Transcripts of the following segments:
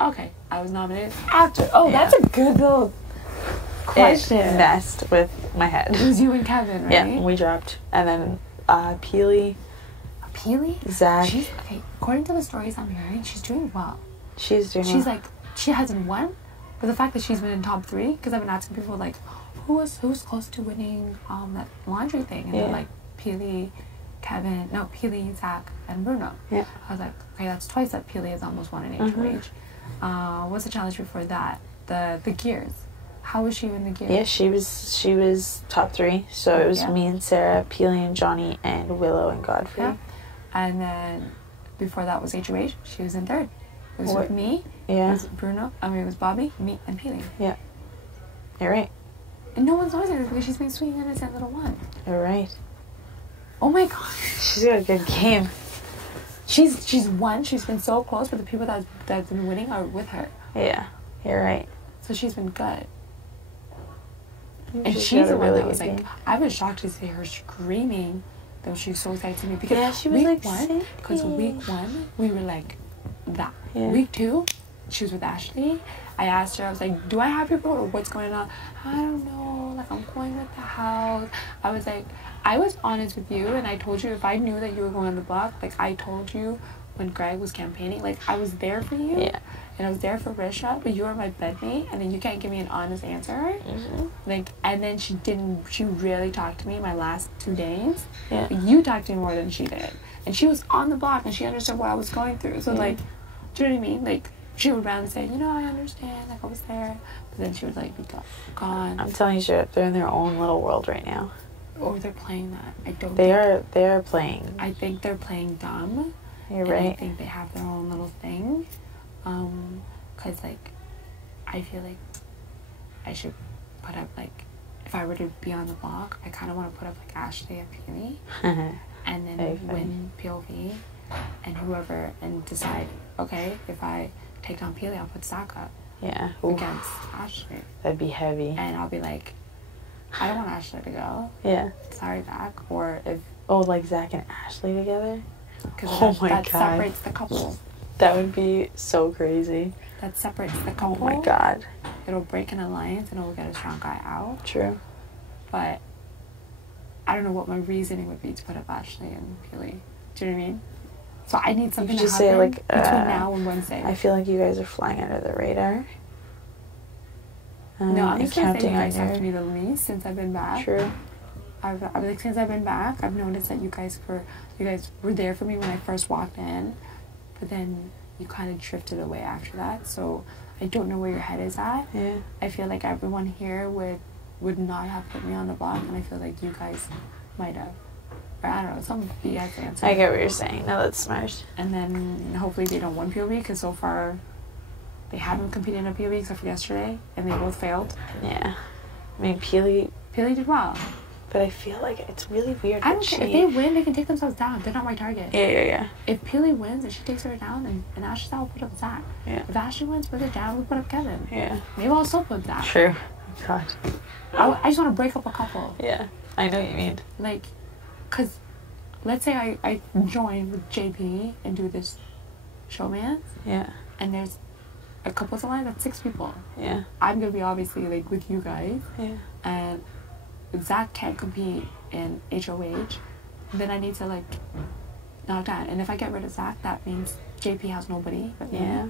Okay, I was nominated after. Oh, that's a good little question. It messed with my head. It was you and Kevin, right? Yeah, we dropped. And then Peely. Peely? Zach. She's, okay, according to the stories I'm hearing, she's doing well. She's doing She's well. like, she hasn't won, but the fact that she's been in top 3, because I've been asking people, like, who's close to winning that laundry thing? And they're like, Peely, Zach, and Bruno. Yeah. I was like, okay, that's twice that Peely has almost won an HOH. What's the challenge before that? The gears. How was she in the gears? Yeah, she was top 3. So it was me and Sarah, Peely and Johnny, and Willow and Godfrey. Yeah. And then before that was HOH. She was in 3rd. It was with me. Yeah. It was Bruno. It was Bobby, me, and Peely. Yeah. You're right. And no one's noticing this because she's being sweet and innocent little one. You're right. Oh my god. She's got a good game. She's won. She's been so close, but the people that's been winning are with her. Yeah. You're right. So she's been good. And She's she's got a the one really that was good like, game. I was shocked to see her screaming that she was so excited to me because Yeah, she was like, because week 1 we were like that. Yeah. Week 2 she was with Ashley. I asked her, I was like, do I have your phone or what's going on? I don't know, like I'm going with the house. I was like, I was honest with you and I told you if I knew that you were going on the block, like I told you when Greg was campaigning, like I was there for you. Yeah. And I was there for Risha, but you were my bedmate, and then you can't give me an honest answer. Mm-hmm. Like, and then she really talked to me my last 2 days. Yeah. You talked to me more than she did. And she was on the block, and she understood what I was going through. So, like, do you know what I mean? Like, she would round and say, I understand, like, I was there. But then she would, like, be gone. I'm telling you straight up, they're in their own little world right now. Or they're playing that. I don't They are playing. I think they're playing dumb. You're and right. I think they have their own little thing. Because, like, I feel like I should put up, like, if I were to be on the block, I kind of want to put up, like, Ashley and Peely. And then win POV and whoever, and decide, okay, if I take down Peely, I'll put Zach up against Ashley. That'd be heavy. And I'll be like, I don't want Ashley to go. Yeah. Sorry, Zach. Or if... Oh, like Zach and Ashley together? Because that separates the couple. That would be so crazy. That separates the couple. Oh my god. It'll break an alliance and it'll get a strong guy out. True. But I don't know what my reasoning would be to put up Ashley and Peely. Do you know what I mean? So I need something to just happen say, like, between now and Wednesday. I feel like you guys are flying under the radar. No, I'm just gonna say you guys counting have to be the least since I've been back. True. I've like since I've been back, I've noticed that you guys were there for me when I first walked in, but then you kind of drifted away after that. So I don't know where your head is at. Yeah. I feel like everyone here would not have put me on the block, and I feel like you guys might have. Or I don't know, some BS answer. I get what you're saying. No, that's smart. And then hopefully they don't win POV, because so far they haven't competed in a POV except for yesterday, and they both failed. Yeah. I mean, Peely did well. But I feel like it's really weird. I don't care. If they win, they can take themselves down. They're not my target. Yeah. If Peely wins and she takes her down, and Ashley's out, we'll put up Zach. Yeah. If Ashley wins, put it down, we'll put up Kevin. Yeah. Maybe I'll still put Zach. True. God. I just want to break up a couple. Yeah. I know what you mean. Like, because let's say I join with JP and do this showman. Yeah. And there's a couple's alliance, that's 6 people. Yeah. I'm going to be obviously, like, with you guys. Yeah. And Zach can't compete in HOH, then I need to, like, knock down. And if I get rid of Zach, that means JP has nobody but me. Yeah.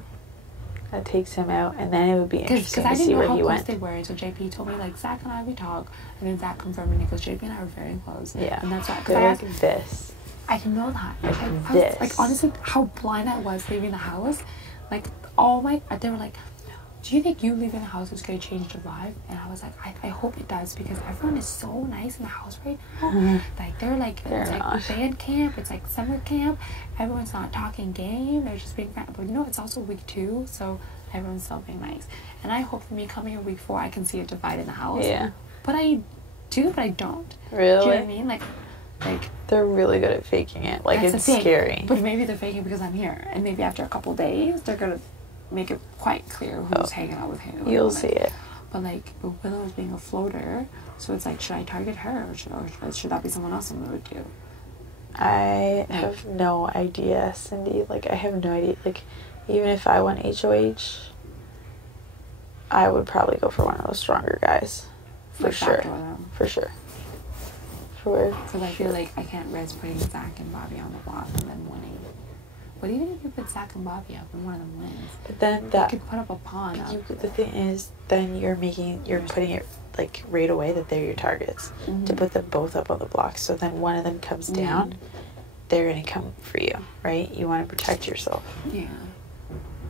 That takes him out, and then it would be interesting Because I to see didn't where know how he close went. they were, so JP told me, like, Zach and I, we talk, and then Zach confirmed me, because JP and I were very close. Yeah. And that's why, because They're I like this. I didn't know that. Like I was, this. like, honestly, how blind I was leaving the house. Like, they were like, do you think you leaving the house is going to change your vibe? And I was like, I hope it does, because everyone is so nice in the house right now. Like, they're like, it's like band camp, it's like summer camp. Everyone's not talking game, they're just being friendly. But you know, it's also week 2, so everyone's still being nice. And I hope for me coming in week 4, I can see a divide in the house. Yeah. But I do, but I don't. Really? Do you know what I mean? Like they're really good at faking it. Like, it's scary. But maybe they're faking because I'm here, and maybe after a couple days they're gonna make it quite clear who's hanging out with who. You'll see it. But Willow is being a floater, so it's like, should I target her, or should that be someone else I'm gonna do? I have no idea, Cindy. Like, I have no idea. Like, even if I went HOH, I would probably go for one of those stronger guys. For sure. For sure. Because I feel like I can't risk putting Zach and Bobby on the block and then winning. But even if you put Zach and Bobby up and one of them wins, but then you could put up a pawn up. The thing is, then you're putting it like right away that they're your targets to put them both up on the block. So then one of them comes down, they're gonna come for you, right? You want to protect yourself. Yeah.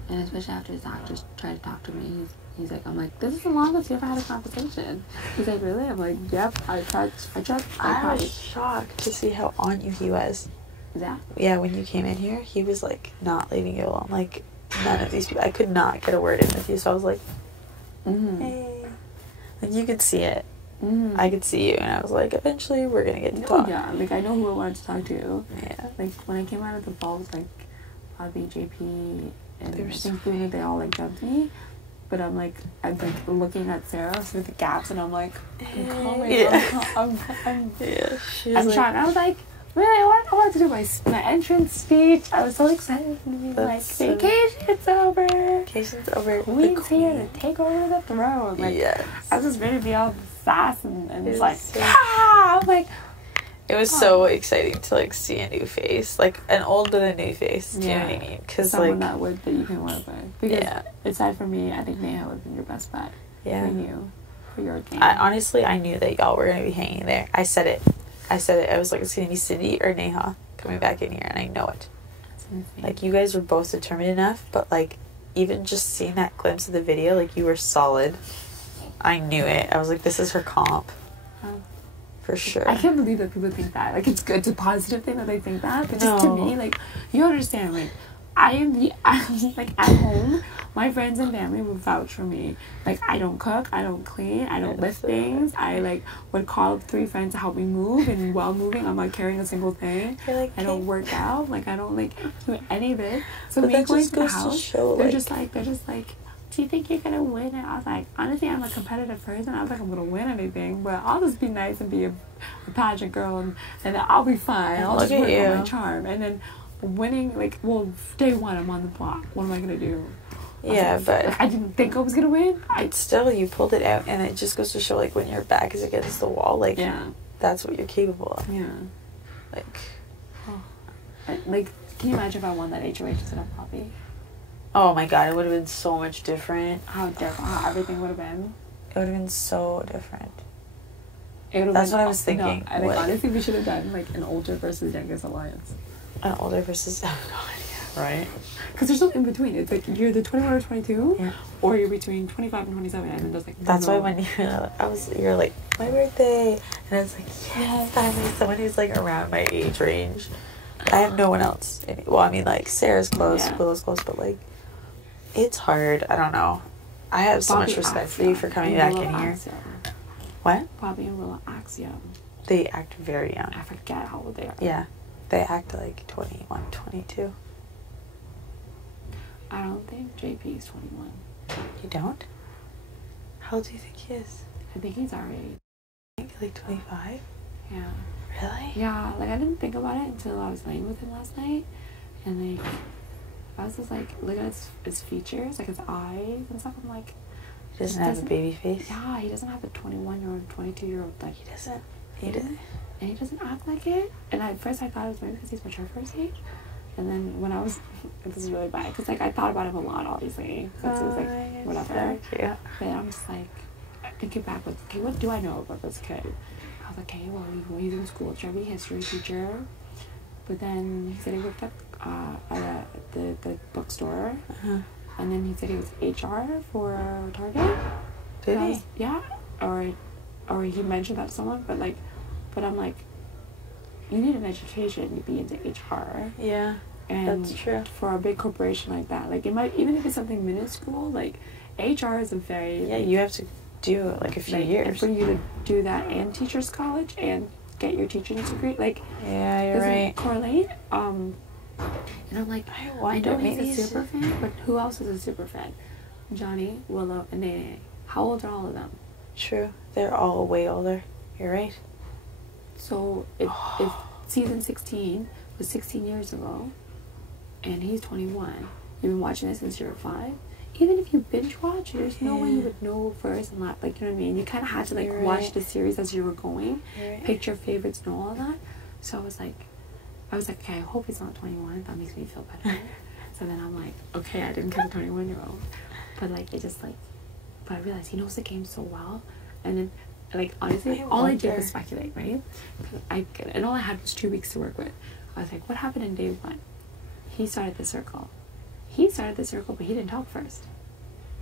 And especially after Zach just tried to talk to me, he's like, I'm like, this is the longest you ever had a conversation. He's like, really? I'm like, yep. I was shocked to see how on you he was. Zach? Yeah, when you came in here, he was like not leaving you alone. Like none of these people, I could not get a word in with you. So I was like, hey, like you could see it. I could see you, and I was like, eventually we're gonna get to talk. Yeah, like I know who I wanted to talk to. Yeah. Like when I came out of the vault, like Bobby, JP, and they were so they all like jumped me. But I'm like looking at Sarah through the gaps, and I'm like, I'm calling. Yeah. I'm I'm trying. I was like, really, I wanted to do my entrance speech. I was so excited to be like, vacation's over. Vacation's over. Queen's here to take over the throne. Like, I was just ready to be all sass and it's like, I'm like. It was so exciting to like see a new face, like an old but a new face. Do you know what I mean? Because someone that you can work with. Because aside from me, I think Neha would have been your best bet. Yeah. For you, for your game. I knew that y'all were gonna be hanging there. I said it. I was like, it's gonna be Cindy or Neha coming back in here, and I know it. That's insane. Like you guys were both determined enough, but like even just seeing that glimpse of the video, like you were solid. I knew it. I was like, this is her comp. For sure. I can't believe that people think that. Like, it's good. It's a positive thing that they think that. But just to me, like, you understand, like, I'm like, at home, my friends and family would vouch for me. Like, I don't cook. I don't clean. I don't lift things. I, like, would call 3 friends to help me move. And while moving, I'm, like, carrying a single thing. Like, I don't work out. Like, I don't, like, do any of it. So but me that going just to the goes house, to show, they're just like, do you think you're gonna win? And I was like, honestly, I'm a competitive person. I was like, I'm gonna win anything, but I'll just be nice and be a pageant girl, and then I'll be fine. I'll just work on my charm. And then winning, like, well, day one, I'm on the block. What am I gonna do? Yeah, but I didn't think I was gonna win. Still, you pulled it out, and it just goes to show, like, when your back is against the wall, like, that's what you're capable of. Yeah. Like, can you imagine if I won that HOH instead of Poppy? Oh my god, it would have been so much different. How different? How everything would have been? It would have been so different. That's what I was thinking. No, I think honestly we should have done like an older versus youngest alliance. An older versus right? Because there's no in between. It's like you're the 21 or 22, or you're between 25 and 27, and then there's like. That's why when you're like my birthday, and I was like, yes, finally someone who's like around my age range. I have no one else. Well, I mean, like Sarah's close, Willow's close, but like. It's hard. I don't know. I have so much respect for you for coming back in here. What? Bobby and Willow act young. They act very young. I forget how old they are. Yeah. They act like 21, 22. I don't think JP is 21. You don't? How old do you think he is? I think he's our age. I think like 25? Yeah. Really? Yeah. Like, I didn't think about it until I was laying with him last night. And, like... I was just like, looking at his features, like his eyes and stuff. I'm like, he doesn't have a baby face. Yeah, he doesn't have a 21-year-old, 22-year-old. Like he doesn't. And he doesn't act like it. And at first, I thought it was maybe because he's mature for his age. And then when I was, this is really bad because like I thought about him a lot, obviously, because he was like whatever. Yeah. But I'm just like thinking back, with okay, what do I know about this kid? I was like, okay, well, he's in school, trying to be a history teacher. But then he said he worked at the bookstore, and then he said he was HR for Target. Did he? Yeah, or he mentioned that to someone, but I'm like, you need an education to be into HR. Yeah, and that's true. For a big corporation like that, like it might, even if it's something minuscule, like HR is a very you have to do like a few years. And for you to do that and teachers college and get your teaching degree, like you're right. Correlate. And I'm like, I know he's a super fan, but who else is a super fan? Johnny, Willow, and Nene. How old are all of them? True, they're all way older. You're right. So if season 16 was 16 years ago, and he's 21, you've been watching this since you were 5. Even if you binge watch, there's no way you would know first and that, like, you know what I mean? You kind of had to, like, watch the series as you were going, pick your favorites and all of that. So I was like, okay, I hope he's not 21. That makes me feel better. So then I'm like, okay, I didn't kiss a 21-year-old. But, like, it just, like, but I realized he knows the game so well. And then, like, honestly, all I did was speculate, right? And all I had was 2 weeks to work with. I was like, what happened in day 1? He started the circle. But he didn't talk first.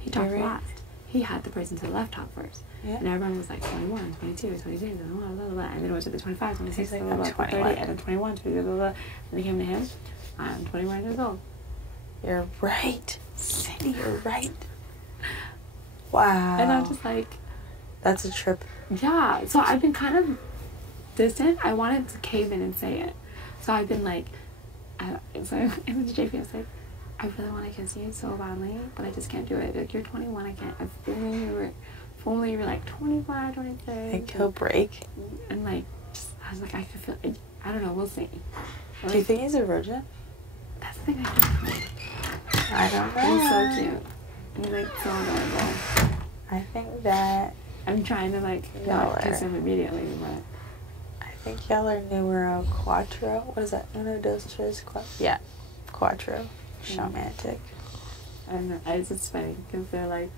He talked last. He had the person to the left talk first. Yeah. And everyone was like 21, 22, 23, blah, blah, blah. And then it went to the 25, 26, blah, blah, blah, 30, and then 21, 22, blah, blah. And they came to him. I'm 21 years old. You're right. Cindy, you're right. Wow. And I'm just like... That's a trip. Yeah. So I've been kind of distant. I wanted to cave in and say it. So I've been like... So I went to JP, I was like, I really want to kiss you so badly, but I just can't do it. Like, you're 21, I can't. If only you were like 25, 26. Think he'll break? And like, I was like, I could feel it. I don't know, we'll see. But do you think he's a virgin? That's the thing I don't know. He's so cute. He's like so adorable. I think that... I'm trying to like not kiss him immediately, but... I think y'all are numero cuatro. What is that? Uno, dos, tres, cuatro. Yeah, cuatro. Romantic. I don't know. It's just funny because they're like,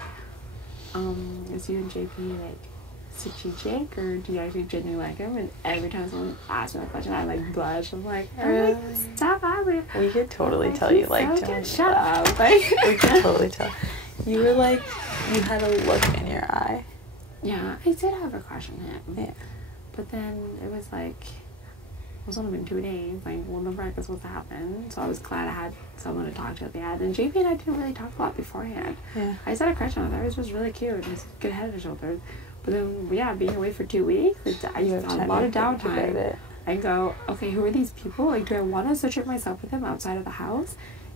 is you and JP like strategic or do you actually genuinely like him? And every time someone asks me that question, I like blush. I'm like, really? Stop asking. We could totally tell you liked him. Shut up. Like, we could totally tell. You were like, you had a look in your eye. Yeah, I did have a crush on him. Yeah. But then it was like, it was only been 2 days. Like, we'll never know what's supposed to happen. So I was glad I had someone to talk to at the end. And JP and I didn't really talk a lot beforehand. Yeah. I just had a crush on her. It was really cute. Just good head and shoulders. But then, yeah, being away for 2 weeks, I just had a lot of downtime. I go, okay, who are these people? Like, do I want to associate myself with them outside of the house?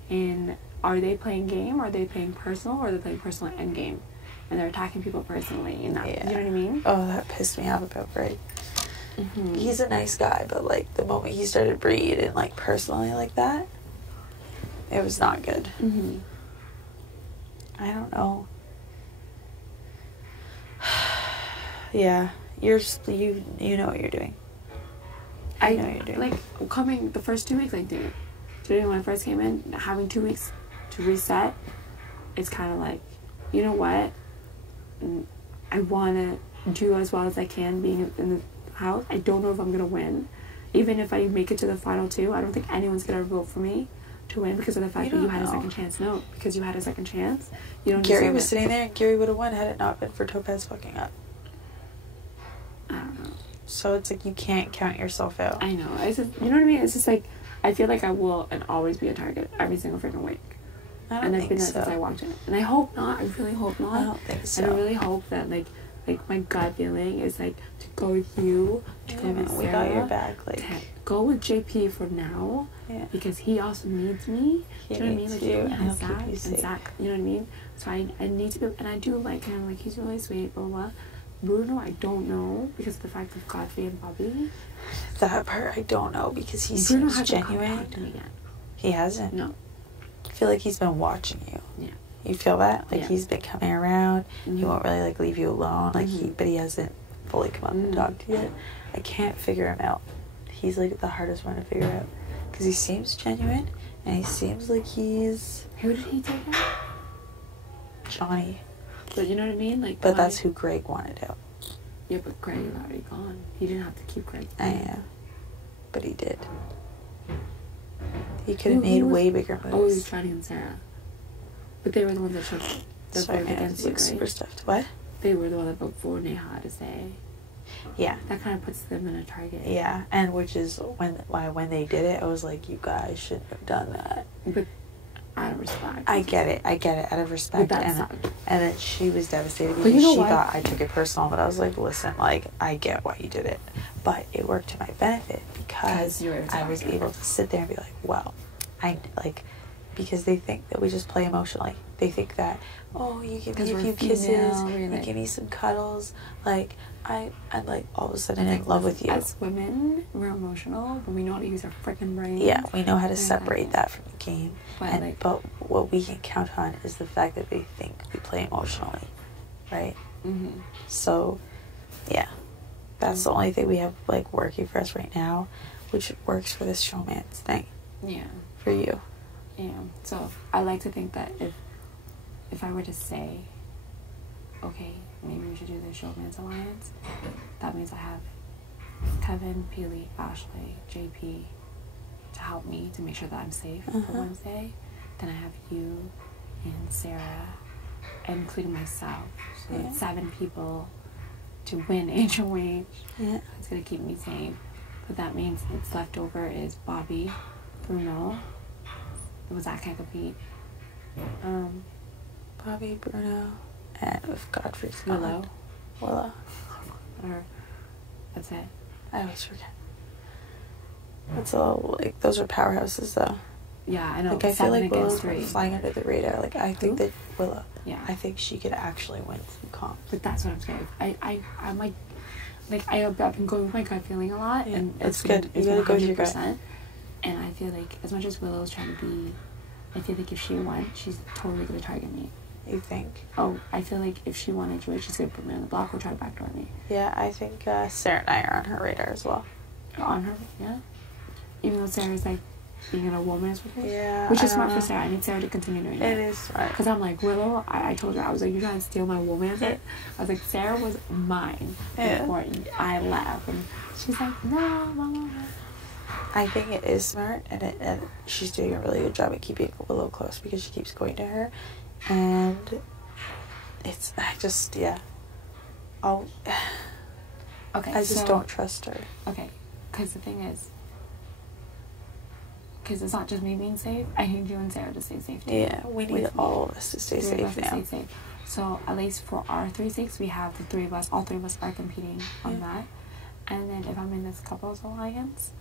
And are they playing game? Or are they playing personal? Or are they playing personal and game? And they're attacking people personally. And that, you know what I mean? Oh, that pissed me off about Britt. Mm-hmm. He's a nice guy, but like the moment he started breathing like personally like that, it was not good. Mm-hmm. I don't know. Yeah, you know what you're doing. I know what you're doing. Like coming the first 2 weeks, I did. Today when I first came in, having 2 weeks to reset, it's kind of like, you know what? I want to do as well as I can being in the house. I don't know if I'm gonna win. Even if I make it to the final 2, I don't think anyone's gonna vote for me to win because of the fact that you had a second chance. No, because you had a second chance. You don't. Gary was sitting there, and Gary would have won had it not been for Topaz fucking up. I don't know. So it's like you can't count yourself out. I know. It's just, you know what I mean? It's just like I feel like I will and always be a target every single freaking week. I don't think so. And I've been that since I walked in. And I hope not. I really hope not. I don't think so. And I really hope that like my gut feeling is like to go with you, to go with Sarah. We got your back. Like go with JP for now. Yeah. Because he also needs me. He do you know what I mean? Like you and Zach, you know what I mean? So I need to be, and I do like him. Like he's really sweet. Blah blah. Bruno, I don't know because of the fact of Godfrey and Bobby. That part I don't know because he Bruno seems genuine. He hasn't. No. I feel like he's been watching you. Yeah. You feel that? Like he's been coming around. Mm-hmm. He won't really like leave you alone. Like but he hasn't fully come up and talked to you yet. I can't figure him out. He's like the hardest one to figure out because he seems genuine and he seems like he's. Who did he take out? Johnny. But you know what I mean? Like. But that's who Greg wanted out. Yeah, but Greg is already gone. He didn't have to keep Greg. I know. But he did. He could have made way bigger moves. Oh, he was Johnny and Sarah. But they were the ones that took the vote against you, right? Super stuffed. What? They were the ones that voted for Neha to say. Yeah. That kind of puts them in a target. Yeah, and which is when they did it, I was like, you guys shouldn't have done that. But out of respect. I get it, out of respect. And then she was devastated because she thought I took it personal, but I was like, listen, like, I get why you did it. But it worked to my benefit because I was able to sit there and be like, well, because they think that we just play emotionally. they think that, oh, you give me a few female, kisses, you like, give me some cuddles, like, I'm like all of a sudden in love with you. As women, we're emotional, but we know how to use our freaking brains. Yeah, we know how to separate that from the game. But what we can count on is the fact that they think we play emotionally, right? Mm-hmm. So, yeah, that's the only thing we have, like, working for us right now, which works for this showmance thing. Yeah. For you. Yeah. So I like to think that if I were to say, okay, maybe we should do the showmance alliance, that means I have Kevin, Peely, Ashley, JP to help me to make sure that I'm safe for Wednesday. Then I have you and Sarah, including myself. So it's 7 people to win HOH. Yeah. It's going to keep me safe. But that means what's left over is Bobby, Bruno. Was that can't compete. Bobby, Bruno, and if Godfrey's Willow. Willow. Or that's it. I always forget. That's all, like, those are powerhouses, though. Yeah, I know. Like, I feel like Willow's flying under the radar. Like, I think that Willow, I think she could actually win some comps. But that's what I'm saying. I'm like I've been going with my gut feeling a lot, and it's good. You gotta go with your gut. And I feel like as much as Willow's trying to be, I feel like if she won, she's totally gonna target me. You think? Oh, I feel like if she won HOH, she's gonna put me on the block or try to backdoor me. Yeah, I think Sarah and I are on her radar as well. On her, yeah. Even though Sarah's like being in a woman's with her. Yeah. Which is smart for Sarah. I need Sarah to continue doing that. It is smart. Because I'm like, Willow, I told her, I was like, you're trying to steal my woman's. I was like, Sarah was mine before I left. And she's like, no, mama. I think it is smart, and she's doing a really good job at keeping Willow close because she keeps going to her. And it's, I just don't trust her. Okay, because the thing is, because it's not just me being safe, I need you and Sarah to stay safe too. Yeah, we need all of us to stay safe now. So at least for our 3 sakes, we have the 3 of us, all 3 of us are competing on that. And then if I'm in this couples alliance,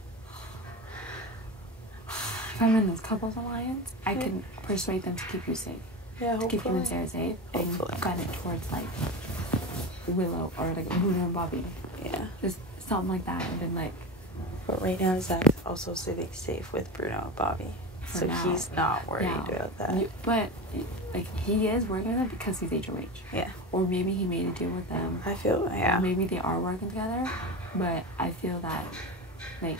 I can persuade them to keep you safe. Yeah, hopefully. To keep you and Sarah safe. Hopefully. And gun it towards, like, Willow or, like, Bruno and Bobby. Yeah. Just something like that. And then, like... But right now, Zach's also sitting safe with Bruno and Bobby. So now, he's not worried about that. But, like, he is working with them because he's HOH. Yeah. Or maybe he made a deal with them. I feel, yeah. Or maybe they are working together. But I feel that, like,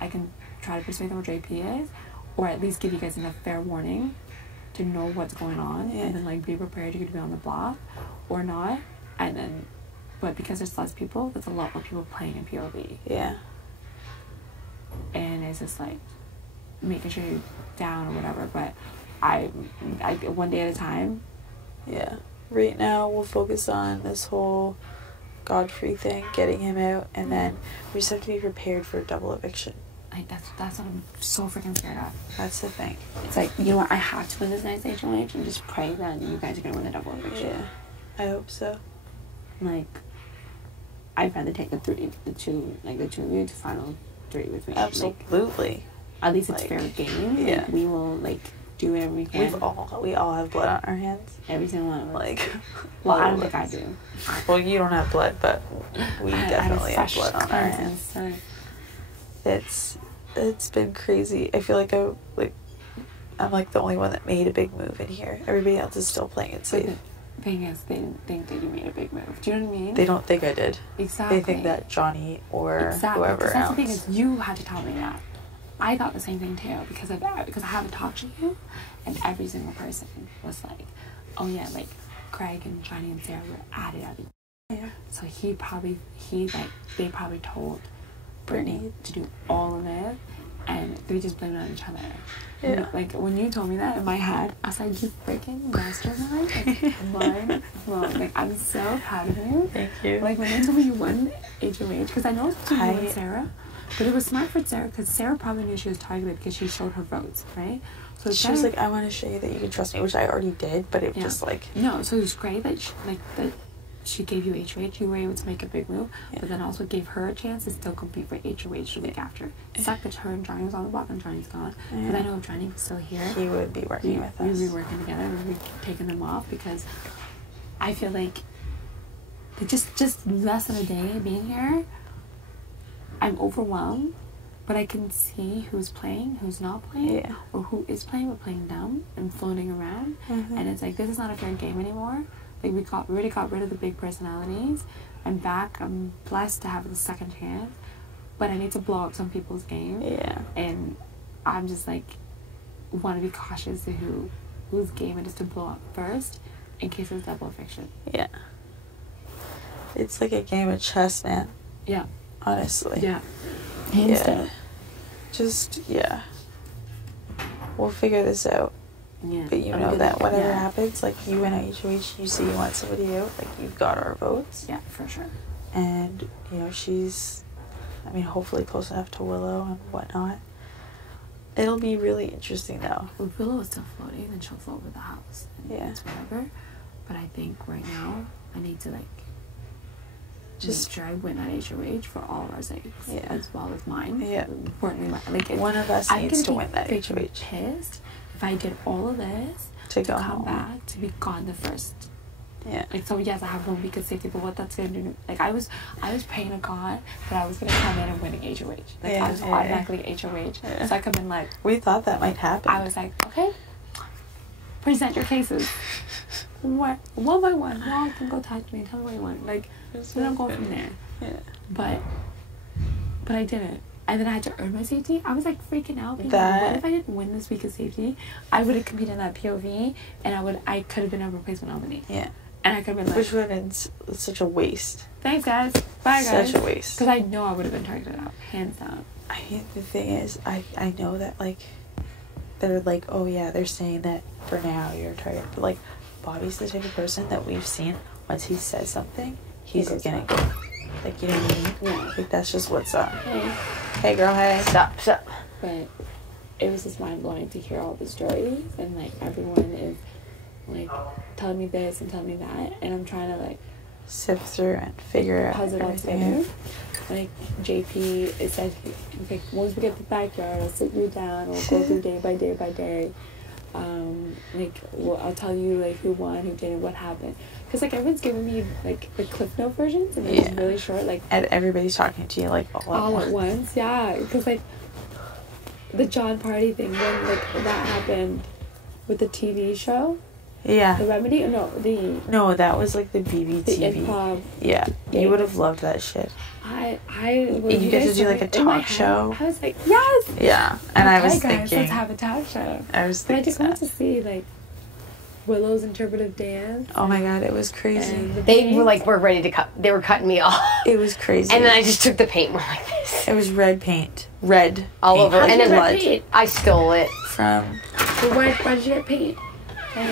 I can try to persuade them what JP is, or at least give you guys enough fair warning to know what's going on, and then, like, be prepared you could be on the block or not, and then, but because there's less people, there's a lot more people playing in POV. Yeah. And it's just, like, making sure you're down or whatever, but I one day at a time. Yeah. Right now, we'll focus on this whole Godfrey thing, getting him out, and then we just have to be prepared for a double eviction. Like, that's what I'm so freaking scared of. That's the thing. It's like, you know what, I have to win this next HOH and just pray that you guys are gonna win the double eviction. Yeah, I hope so. Like, I'd rather take the two of you to final 3 with me. Absolutely. Like, at least it's fair game. Yeah. Like, we will, like, do whatever we can. We all have blood on our hands. Every single one of us. Like, well, I don't think I do. Well, you don't have blood, but we definitely have blood on our hands. Sorry. It's been crazy. I feel like I'm like the only one that made a big move in here. Everybody else is still playing it safe. The thing is, they didn't think that you made a big move. Do you know what I mean? They don't think I did. Exactly. They think that Johnny or whoever else. That's the thing is, you had to tell me that. I thought the same thing too because I haven't talked to you, and every single person was like, "Oh yeah, like Craig and Johnny and Sarah were at it." Yeah. So they probably told Brittany to do all of it, and they just blamed it on each other. Yeah. Like, when you told me that in my head, I was like, you freaking mastermind. Like, like, I'm so proud of you. Thank you. Like, when they told me you won HOH, because I know it's between you and Sarah, but it was smart for Sarah, because Sarah probably knew she was targeted because she showed her votes, right? So she was like, I want to show you that you can trust me, which I already did, but it just like... No, so it was great that, that she gave you HOH, you were able to make a big move, but then also gave her a chance to still compete for HOH the week after. It sucked that her and Johnny was on the block and Johnny's gone. Because I know if Johnny was still here, he would be working with us. We would be working together. We would be taking them off because I feel like just less than a day being here, I'm overwhelmed, but I can see who's playing, who's not playing, or who is playing but playing dumb and floating around. And it's like, this is not a fair game anymore. Like, we already got rid of the big personalities. I'm back. I'm blessed to have the second chance, but I need to blow up some people's game. Yeah. And I'm just like, want to be cautious to whose game it is to blow up first, in case there's double eviction. Yeah. It's like a game of chess, man. Yeah. Honestly. Yeah. Hands down. Just, we'll figure this out. Yeah. But you know that whatever happens, like, you win at HOH, you say you want somebody out, like, you've got our votes. Yeah, for sure. And, you know, she's, I mean, hopefully close enough to Willow and whatnot. It'll be really interesting, though. If Willow is still floating, then she'll float with the house. And it's whatever. But I think right now, I need to, like, just make sure I win at HOH for all of our sakes. Yeah. As well as mine. Yeah. Importantly, like, one of us needs to win that HOH. I can be pissed if I did all of this to come home. Back to be gone the first. Yeah. Like, so yes, I have 1 week of safety, but what that's gonna do? Like, I was praying to God that I was gonna come in and winning HOH. Like, I was automatically HOH. So I come in like, we thought that might happen. I was like, okay, present your cases. One by one. Y'all can go talk to me. Tell me what you want. Like, we don't go from there. Yeah. But I didn't. And then I had to earn my safety. I was like freaking out. Being like, what if I didn't win this week of safety? I would have competed in that POV, and I could have been a replacement nominee. Yeah. And I could have been like, which would have been such a waste. Thanks, guys. Bye, guys. Such a waste. Because I know I would have been targeted out, hands down. I mean, the thing is, I know that, like, they're like, oh yeah, they're saying that for now you're a target, but like, Bobby's the type of person that we've seen, once he says something, he's gonna go. Like, you know what I mean? Yeah. Like, that's just what's up. Hey girl, hey. Stop. But it was just mind-blowing to hear all the stories, and like, everyone is like telling me this and telling me that, and I'm trying to like sift through and figure out puzzle all together. Like, JP is said, like, once we get to the backyard, I'll sit you down, we'll go through day by day by day. Like, well, I'll tell you like who won, who didn't, what happened. Because like, everyone's giving me like the Cliff Note versions, and they're just really short. Like, and everybody's talking to you like all at once. Yeah, because like the John Party thing, when like that happened with the TV show. Yeah. The Remedy? No, that was like the BBTV. The improv. Yeah. You would have loved that shit. You get to do like a talk show. I was like, yes! Yeah. And I was thinking, let's have a talk show. I was thinking, I just wanted to see like Willow's interpretive dance. Oh my god, it was crazy. They were like, we're ready to cut. They were cutting me off. It was crazy. And then I just took the paint and went like this. It was red paint. Red. All over. And then blood. I stole it. From. But why did you get paint?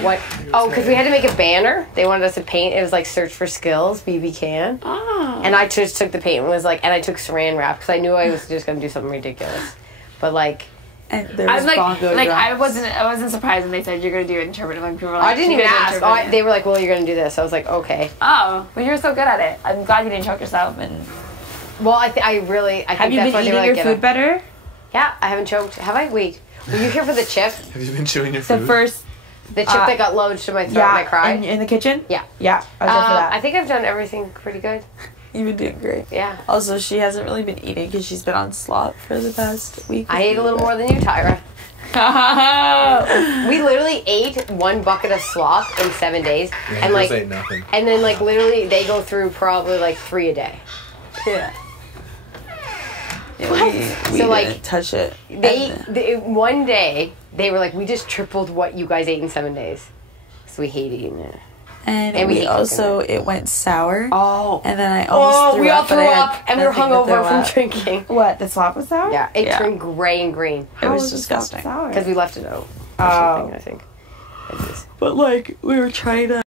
What? Oh, because we had to make a banner. They wanted us to paint. It was like search for skills, BB can. Ah. And I just took the paint and was like, and I took saran wrap because I knew I was just gonna do something ridiculous. But like, and there was bongo drums. I wasn't surprised when they said you're gonna do interpretive. When people were like, I didn't even ask. They were like, well, you're gonna do this. I was like, okay. Oh, well, you're so good at it. I'm glad you didn't choke yourself. And well, I think have you that's been eating your food better? Yeah, I haven't choked. Have I? Wait, were you here for the chip? Have you been chewing your food? The chip that got lodged in my throat and I cried? In the kitchen? Yeah. Yeah, I was there for that. I think I've done everything pretty good. You've been doing great. Yeah. Also, she hasn't really been eating because she's been on slop for the past week. I ate a little more than you, Tyra. We literally ate 1 bucket of slop in 7 days. Yeah, and like ate nothing. And then like literally they go through probably like 3 a day. Yeah. What? We so like didn't touch it. They one day they were like, we just tripled what you guys ate in 7 days. So we hate eating it. And we also, it went sour. Oh. And then I almost threw up. We all threw up and we were hungover from drinking. What, the slop was sour? Yeah, it turned gray and green. It was disgusting. Because we left it out. Oh. I think. But like, we were trying to